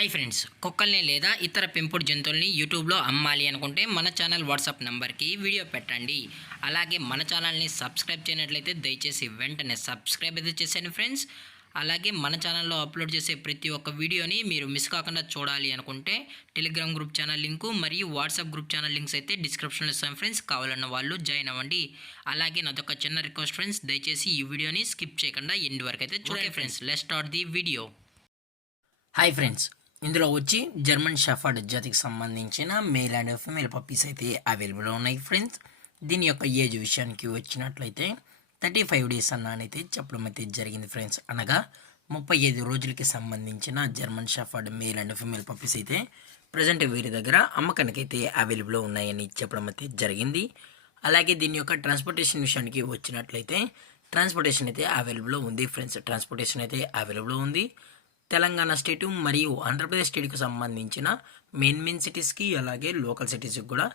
Hi friends, కుక్కల్ని లేదా ఇతర పెంపుడు జంతువుల్ని యూట్యూబ్లో అమ్మాలి అనుకుంటే మన ఛానల్ వాట్సాప్ నెంబర్కి వీడియో పెట్టండి. అలాగే మన ఛానల్ని సబ్స్క్రైబ్ చేయనట్లయితే దయచేసి వెంటనే సబ్స్క్రైబ్ అయితే చేసేయండి ఫ్రెండ్స్. అలాగే మన ఛానల్లో అప్లోడ్ చేసే ప్రతి ఒక్క వీడియోని మీరు మిస్ కాకుండా చూడాలి అనుకుంటే టెలిగ్రామ్ గ్రూప్ ఛానల్ లింకు మరియు వాట్సాప్ గ్రూప్ ఛానల్ లింక్స్ అయితే డిస్క్రిప్షన్లో ఇస్తాం ఫ్రెండ్స్. కావాలన్న వాళ్ళు జాయిన్ అవ్వండి. అలాగే నాదొక చిన్న రిక్వెస్ట్ ఫ్రెండ్స్, దయచేసి ఈ వీడియోని స్కిప్ చేయకుండా ఎండ్ వరకు అయితే చూడండి friends. Let's start the video. Hi friends, ఇందులో వచ్చి జర్మన్ షెఫర్డ్ జాతికి సంబంధించిన మేల్ అండ్ ఫీమేల్ పప్పీస్ అయితే అవైలబుల్లో ఉన్నాయి ఫ్రెండ్స్. దీని యొక్క ఏజ్ విషయానికి వచ్చినట్లయితే 35 డేస్ అన్నైతే చెప్పడం అయితే జరిగింది ఫ్రెండ్స్. అనగా 35 రోజులకి సంబంధించిన German shepherd male and female puppies అయితే ప్రజెంట్ వీరి దగ్గర అమ్మకానికి అయితే అవైలబుల్లో ఉన్నాయని చెప్పడం అయితే జరిగింది. అలాగే దీని యొక్క ట్రాన్స్పోర్టేషన్ విషయానికి వచ్చినట్లయితే ట్రాన్స్పోర్టేషన్ అయితే అవైలబుల్లో ఉంది ఫ్రెండ్స్. ట్రాన్స్పోర్టేషన్ అయితే అవైలబుల్లో ఉంది. తెలంగాణ స్టేటు మరియు ఆంధ్రప్రదేశ్ స్టేట్కి సంబంధించిన మెయిన్ సిటీస్కి అలాగే లోకల్ సిటీస్కి కూడా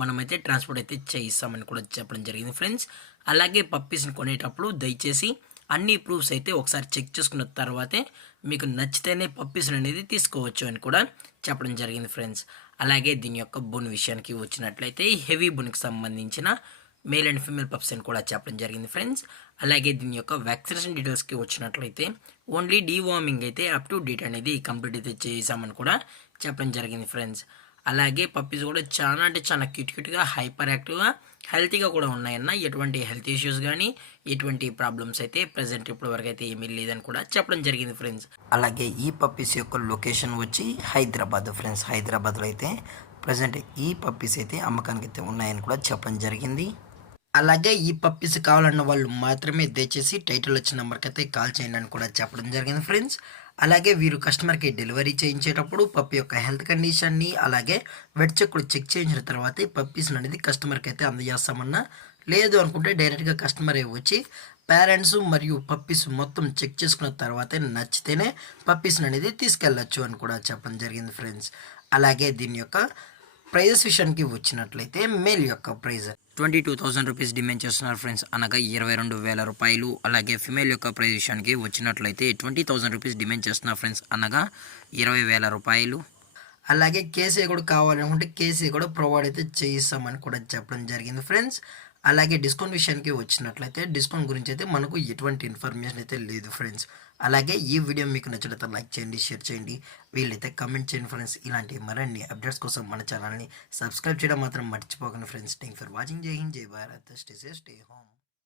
మనమైతే ట్రాన్స్పోర్ట్ అయితే చేయిస్తామని కూడా చెప్పడం జరిగింది ఫ్రెండ్స్. అలాగే పప్పీస్ని కొనేటప్పుడు దయచేసి అన్ని ప్రూఫ్స్ అయితే ఒకసారి చెక్ చేసుకున్న తర్వాతే మీకు నచ్చితేనే పప్పీస్ని అనేది తీసుకోవచ్చు అని కూడా చెప్పడం జరిగింది ఫ్రెండ్స్. అలాగే దీని యొక్క బోన్ విషయానికి వచ్చినట్లయితే హెవీ బోన్కి సంబంధించిన మేల్ అండ్ ఫీమేల్ పప్స్ అని కూడా చెప్పడం జరిగింది ఫ్రెండ్స్. అలాగే దీని యొక్క వ్యాక్సినేషన్ డీటెయిల్స్కి వచ్చినట్లయితే ఓన్లీ డీవార్మింగ్ అయితే అప్ టు డేట్ అనేది కంప్లీట్ అయితే చేసామని కూడా చెప్పడం జరిగింది ఫ్రెండ్స్. అలాగే పప్పీస్ కూడా చాలా అంటే చాలా క్యూట్గా హైపర్ యాక్టివ్గా హెల్తీగా కూడా ఉన్నాయన్న. ఎటువంటి హెల్త్ ఇష్యూస్ కానీ ఎటువంటి ప్రాబ్లమ్స్ అయితే ప్రజెంట్ ఇప్పటి వరకు అయితే ఏమీ లేదని కూడా చెప్పడం జరిగింది ఫ్రెండ్స్. అలాగే ఈ పప్పీస్ యొక్క లొకేషన్ వచ్చి హైదరాబాద్ ఫ్రెండ్స్. హైదరాబాద్లో అయితే ప్రజెంట్ ఈ పప్పీస్ అయితే అమ్మకానికి అయితే ఉన్నాయని కూడా చెప్పడం జరిగింది. అలాగే ఈ పప్పీస్ కావాలన్న వాళ్ళు మాత్రమే దయచేసి టైటిల్ వచ్చిన నెంబర్కి అయితే కాల్ చేయండి అని కూడా చెప్పడం జరిగింది ఫ్రెండ్స్. అలాగే వీరు కస్టమర్కి డెలివరీ చేయించేటప్పుడు పప్పి యొక్క హెల్త్ కండిషన్ని అలాగే వెట్ చెక్ కూడా చెక్ చేయించిన తర్వాత పప్పీస్ అనేది కస్టమర్కి అయితే అందజేస్తామన్నా. లేదు అనుకుంటే డైరెక్ట్గా కస్టమర్ వచ్చి పేరెంట్స్ మరియు పప్పీస్ మొత్తం చెక్ చేసుకున్న తర్వాతే నచ్చితేనే పప్పీస్ అనేది తీసుకెళ్ళచ్చు అని కూడా చెప్పడం జరిగింది ఫ్రెండ్స్. అలాగే దీని యొక్క ప్రైజెస్ విషయానికి వచ్చినట్లయితే మేల్ యొక్క ప్రైజ్ 22,000 రూపీస్ డిమాండ్ చేస్తున్నారు ఫ్రెండ్స్, అనగా 22,000 రూపాయలు. అలాగే ఫిమేల్ యొక్క ప్రైజ్ విషయానికి వచ్చినట్లయితే 20,000 రూపీస్ డిమాండ్ చేస్తున్నారు ఫ్రెండ్స్, అనగా 20,000 రూపాయలు. అలాగే కేసీ కూడా కావాలనుకుంటే కేసీ కూడా ప్రొవైడ్ అయితే చేయిస్తామని కూడా చెప్పడం జరిగింది ఫ్రెండ్స్. అలాగే డిస్కౌంట్ విషయానికి వచ్చినట్లయితే డిస్కౌంట్ గురించి అయితే మనకు ఎటువంటి ఇన్ఫర్మేషన్ అయితే లేదు ఫ్రెండ్స్. అలాగే ఈ వీడియో మీకు నచ్చినట్లయితే లైక్ చేయండి, షేర్ చేయండి, వీళ్ళైతే కమెంట్ చేయండి ఫ్రెండ్స్. ఇలాంటి మరిన్ని అప్డేట్స్ కోసం మన ఛానల్ని సబ్స్క్రైబ్ చేయడం మాత్రం మర్చిపోకండి ఫ్రెండ్స్. Thank for watching. జై హింద్, జై Bharat, stay safe, stay home.